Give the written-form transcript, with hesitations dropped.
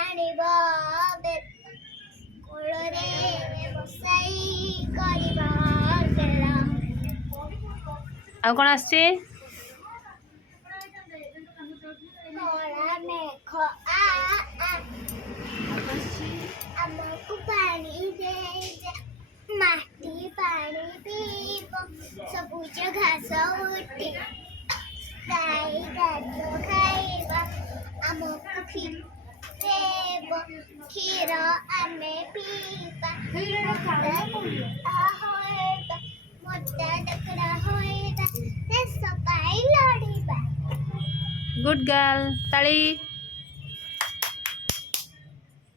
ଆଣିବ କୋଳରେ ବସାଇ କରିବ ଖେଳ। ଆଉ କ'ଣ ଆସୁଛି? କଳା ମେଘ ଆମକୁ ପାଣି ଦେ, ମାଟି ପାଣି ପିଇବ, ସବୁଜ ଘାସ ଉଠି ଗାଈ ଗାଧ ଖାଇବ, ଆମକୁ ଦେବ କ୍ଷୀର ଆମେ ପିଇବା, ମୋଟା ଟକରା ହୋଇବା ଦେଶ ପାଇଁ ଲଢ଼ିବା। ଗୁଡ୍ ଗାର୍ଲ, ତାଳି।